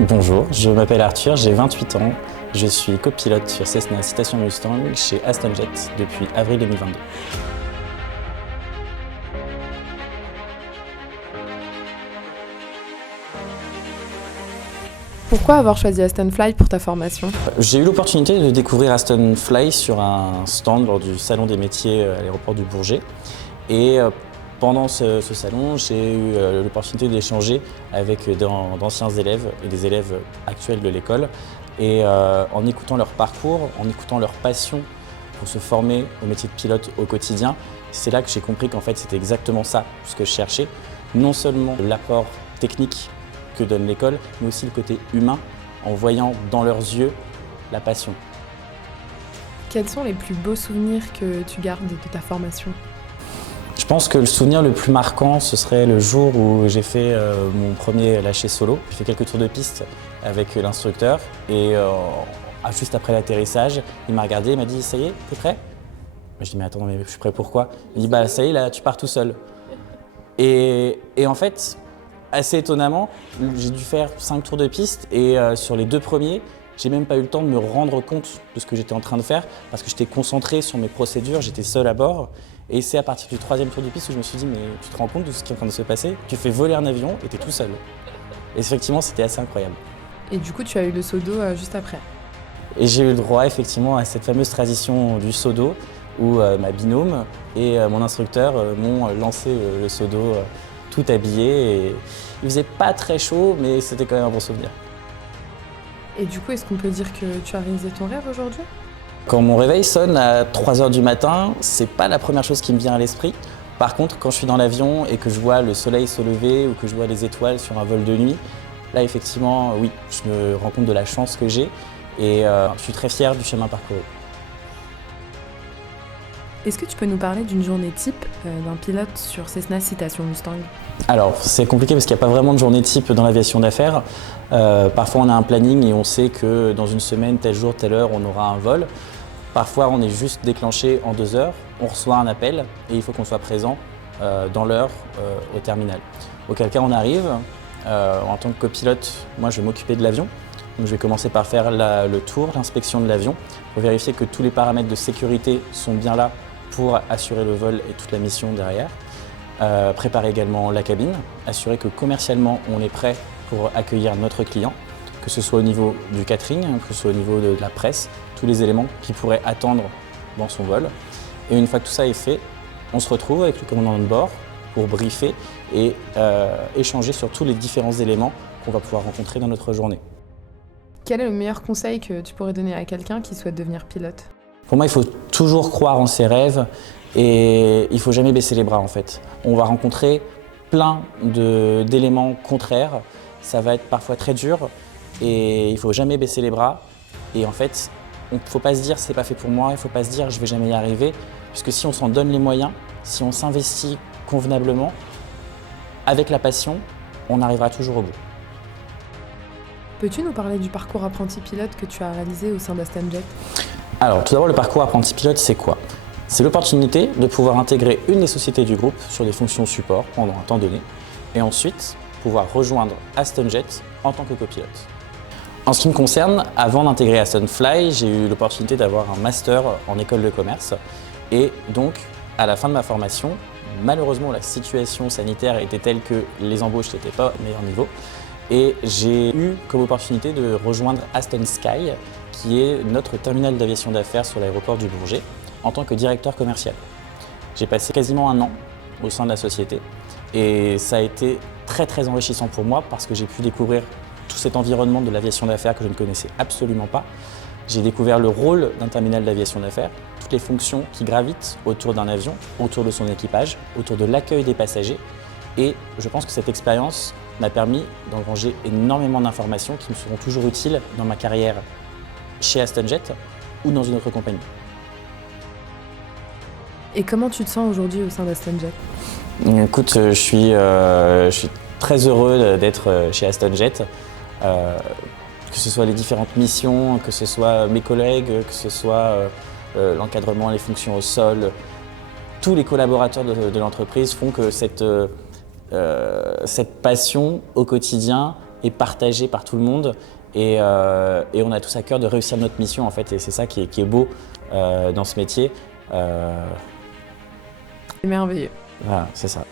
Bonjour, je m'appelle Arthur, j'ai 28 ans. Je suis copilote sur Cessna Citation Mustang chez Aston Jet depuis avril 2022. Pourquoi avoir choisi Aston Fly pour ta formation? J'ai eu l'opportunité de découvrir Aston Fly sur un stand lors du Salon des métiers à l'aéroport du Bourget. Et pendant ce salon, j'ai eu l'opportunité d'échanger avec d'anciens élèves et des élèves actuels de l'école. Et en écoutant leur parcours, en écoutant leur passion pour se former au métier de pilote au quotidien, c'est là que j'ai compris qu'en fait c'était exactement ça ce que je cherchais. Non seulement l'apport technique que donne l'école, mais aussi le côté humain, en voyant dans leurs yeux la passion. Quels sont les plus beaux souvenirs que tu gardes de ta formation? Je pense que le souvenir le plus marquant, ce serait le jour où j'ai fait mon premier lâcher solo. J'ai fait quelques tours de piste avec l'instructeur et juste après l'atterrissage, il m'a regardé et m'a dit « Ça y est, t'es prêt ?» Je dis « Mais attends, mais je suis prêt pourquoi ?» Il dit « Bah ça y est, là, tu pars tout seul. » Et en fait, assez étonnamment, j'ai dû faire 5 tours de piste et sur les 2 premiers, j'ai même pas eu le temps de me rendre compte de ce que j'étais en train de faire parce que j'étais concentré sur mes procédures, j'étais seul à bord. Et c'est à partir du 3e tour de piste où je me suis dit mais tu te rends compte de ce qui est en train de se passer? Tu fais voler un avion et tu es tout seul. Et effectivement, c'était assez incroyable. Et du coup, tu as eu le saut d'eau juste après. Et j'ai eu le droit effectivement à cette fameuse tradition du saut d'eau où ma binôme et mon instructeur m'ont lancé le saut d'eau tout habillé. Et il faisait pas très chaud, mais c'était quand même un bon souvenir. Et du coup, est-ce qu'on peut dire que tu as réalisé ton rêve aujourd'hui? Quand mon réveil sonne à 3 h du matin, c'est pas la première chose qui me vient à l'esprit. Par contre, quand je suis dans l'avion et que je vois le soleil se lever ou que je vois les étoiles sur un vol de nuit, là effectivement, oui, je me rends compte de la chance que j'ai et je suis très fier du chemin parcouru. Est-ce que tu peux nous parler d'une journée type d'un pilote sur Cessna Citation Mustang? Alors, c'est compliqué parce qu'il n'y a pas vraiment de journée type dans l'aviation d'affaires. Parfois, on a un planning et on sait que dans une semaine, tel jour, telle heure, on aura un vol. Parfois, on est juste déclenché en 2 heures, on reçoit un appel et il faut qu'on soit présent dans l'heure au terminal. Auquel cas, on arrive. En tant que copilote, moi, je vais m'occuper de l'avion. Donc, je vais commencer par faire le tour, l'inspection de l'avion, pour vérifier que tous les paramètres de sécurité sont bien là pour assurer le vol et toute la mission derrière. Préparer également la cabine, assurer que commercialement, on est prêt pour accueillir notre client, que ce soit au niveau du catering, que ce soit au niveau de la presse, tous les éléments qui pourraient attendre dans son vol. Et une fois que tout ça est fait, on se retrouve avec le commandant de bord pour briefer et échanger sur tous les différents éléments qu'on va pouvoir rencontrer dans notre journée. Quel est le meilleur conseil que tu pourrais donner à quelqu'un qui souhaite devenir pilote? Pour moi, il faut toujours croire en ses rêves et il ne faut jamais baisser les bras en fait. On va rencontrer plein d'éléments contraires, ça va être parfois très dur et il ne faut jamais baisser les bras. Et en fait, il ne faut pas se dire c'est pas fait pour moi, il ne faut pas se dire je vais jamais y arriver, puisque si on s'en donne les moyens, si on s'investit convenablement, avec la passion, on arrivera toujours au bout. Peux-tu nous parler du parcours apprenti pilote que tu as réalisé au sein d'Aston Jet? Alors, tout d'abord, le parcours apprenti pilote, c'est quoi? C'est l'opportunité de pouvoir intégrer une des sociétés du groupe sur des fonctions support pendant un temps donné, et ensuite pouvoir rejoindre Aston Jet en tant que copilote. En ce qui me concerne, avant d'intégrer Aston Fly, j'ai eu l'opportunité d'avoir un master en école de commerce, et donc, à la fin de ma formation, malheureusement, la situation sanitaire était telle que les embauches n'étaient pas au meilleur niveau, et j'ai eu comme opportunité de rejoindre Aston Sky, qui est notre terminal d'aviation d'affaires sur l'aéroport du Bourget, en tant que directeur commercial. J'ai passé quasiment 1 an au sein de la société et ça a été très très enrichissant pour moi parce que j'ai pu découvrir tout cet environnement de l'aviation d'affaires que je ne connaissais absolument pas. J'ai découvert le rôle d'un terminal d'aviation d'affaires, toutes les fonctions qui gravitent autour d'un avion, autour de son équipage, autour de l'accueil des passagers. Et je pense que cette expérience m'a permis d'engranger énormément d'informations qui me seront toujours utiles dans ma carrière chez Aston Jet ou dans une autre compagnie. Et comment tu te sens aujourd'hui au sein d'Aston Jet? Écoute, je suis très heureux d'être chez Aston Jet, que ce soit les différentes missions, que ce soit mes collègues, que ce soit l'encadrement, les fonctions au sol. Tous les collaborateurs de l'entreprise font que cette passion au quotidien est partagé par tout le monde et on a tous à cœur de réussir notre mission en fait, et c'est ça qui est beau dans ce métier. C'est merveilleux. Voilà, c'est ça.